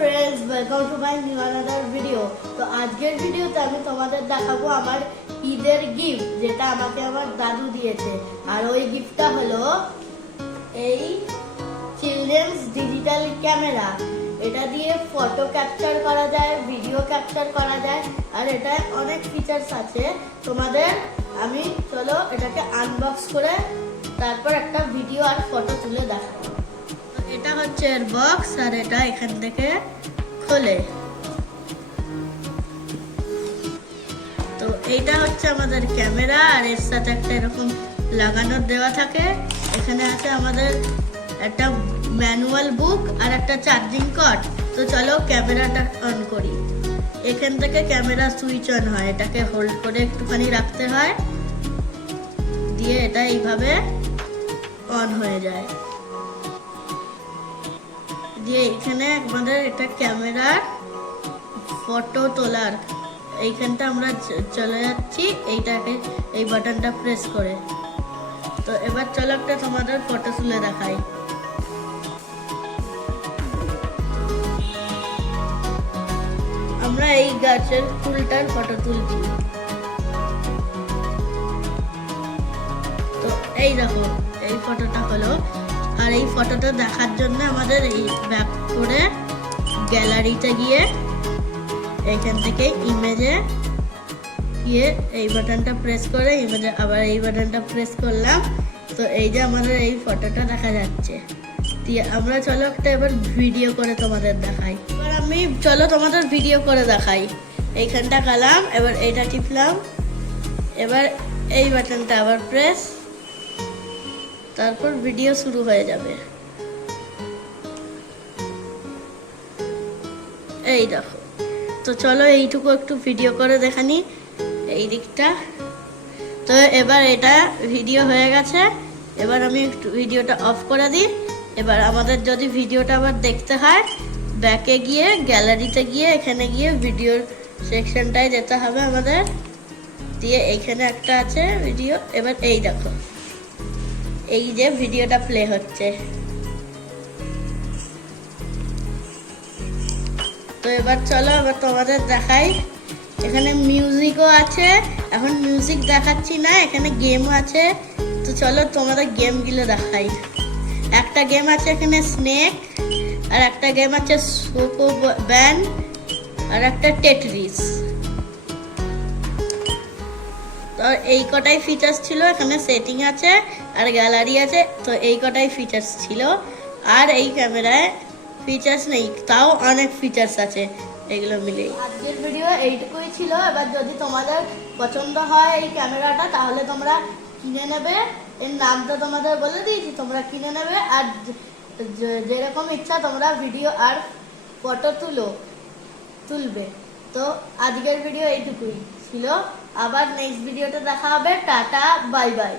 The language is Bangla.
Friends welcome to my new another video. তো আজকের ভিডিওতে আমি তোমাদের দেখাবো আমার ঈদের গিফট, যেটা আমাকে আমার দাদু দিয়েছে। আর ওই গিফটটা হলো এই চিলড্রেন্স ডিজিটাল ক্যামেরা। এটা দিয়ে ফটো ক্যাপচার করা যায়, ভিডিও ক্যাপচার করা যায়, আর এটা অনেক ফিচার্স আছে। তোমাদের আমি চলো এটাকে আনবক্স করে তারপর একটা ভিডিও আর ফটো তুলে দেখাবো। এটা হচ্ছে এর বক্স, আর এটা এখান থেকে খোলে। তো এইটা হচ্ছে আমাদের ক্যামেরা, আর এর সাথে একটা এরকম লাগানোর দেওয়া থাকে। এখানে আছে আমাদের একটা ম্যানুয়াল বুক আর একটা চার্জিং কর্ড। তো চলো ক্যামেরাটা অন করি। এখান থেকে ক্যামেরা সুইচ অন হয়, এটাকে হোল্ড করে একটুখানি রাখতে হয়, দিয়ে এটা এইভাবে অন হয়ে যায়। দিয়ে এখানে আমাদের এটা ক্যামেরার ফটো তোলার এইখানটা আমরা চলে যাচ্ছি, এইটাকে এই বাটনটা প্রেস করে। তো এবার চলো একটা তোমাদের ফটো তুলে দেখাই। আমরা এই গাছের ফুলটার ফটো তুলছি। তো এই দেখো এই ফটোটা হলো। আর এই ফটোটা দেখার জন্য আমাদের এই ব্যাক করে গ্যালারিতে গিয়ে এখান থেকে ইমেজে গিয়ে এই বাটনটা প্রেস করে ইমেজে আবার এই বাটনটা প্রেস করলাম। তো এই যে আমাদের এই ফটোটা দেখা যাচ্ছে। দিয়ে আমরা চলো একটা এবার ভিডিও করে তোমাদের দেখাই। এবার আমি চলো তোমাদের ভিডিও করে দেখাই। এইখানটা গেলাম, এবার এইটা টিপলাম, এবার এই বাটনটা আবার প্রেস, তারপর ভিডিও শুরু হয়ে যাবে। এই দেখো। তো চলো এইটুকু একটু ভিডিও করে দেখানি এই দিকটা। তো এবার এটা ভিডিও হয়ে গেছে। এবার আমি একটু ভিডিওটা অফ করে দিই। এবার আমাদের যদি ভিডিওটা আবার দেখতে হয়, ব্যাকে গিয়ে গ্যালারিতে গিয়ে এখানে গিয়ে ভিডিওর সেকশনটায় যেতে হবে আমাদের। দিয়ে এইখানে একটা আছে ভিডিও। এবার এই দেখো এই যে ভিডিওটা প্লে হচ্ছে। তো এবার চলো এবার তোমাদের দেখাই। এখানে মিউজিকও আছে, এখন মিউজিক দেখাচ্ছি না, এখানে গেমও আছে। তো চলো তোমাদের গেমগুলো দেখাই। একটা গেম আছে এখানে স্নেক, আর একটা গেম আছে সোকো ব্যান, আর একটা টেটরিস। তো এই কটাই ফিচার্স ছিল। এখানে সেটিং আছে আর গ্যালারি আছে। তো এই কটাই ফিচার্স ছিল, আর এই ক্যামেরায় ফিচার্স নেই, তাও অনেক ফিচার্স আছে এগুলো মিলেই। আজকের ভিডিও এইটুকুই ছিল। এবার যদি তোমাদের পছন্দ হয় এই ক্যামেরাটা, তাহলে তোমরা কিনে নেবে। এর নামটা তোমাদের বলে দিয়েছি, তোমরা কিনে নেবে। আর যেরকম ইচ্ছা তোমরা ভিডিও আর ফটো তুলবে। তো আজকের ভিডিও এইটুকুই ছিল। আবার নেক্সট ভিডিওতে দেখা হবে। Tata, bye bye.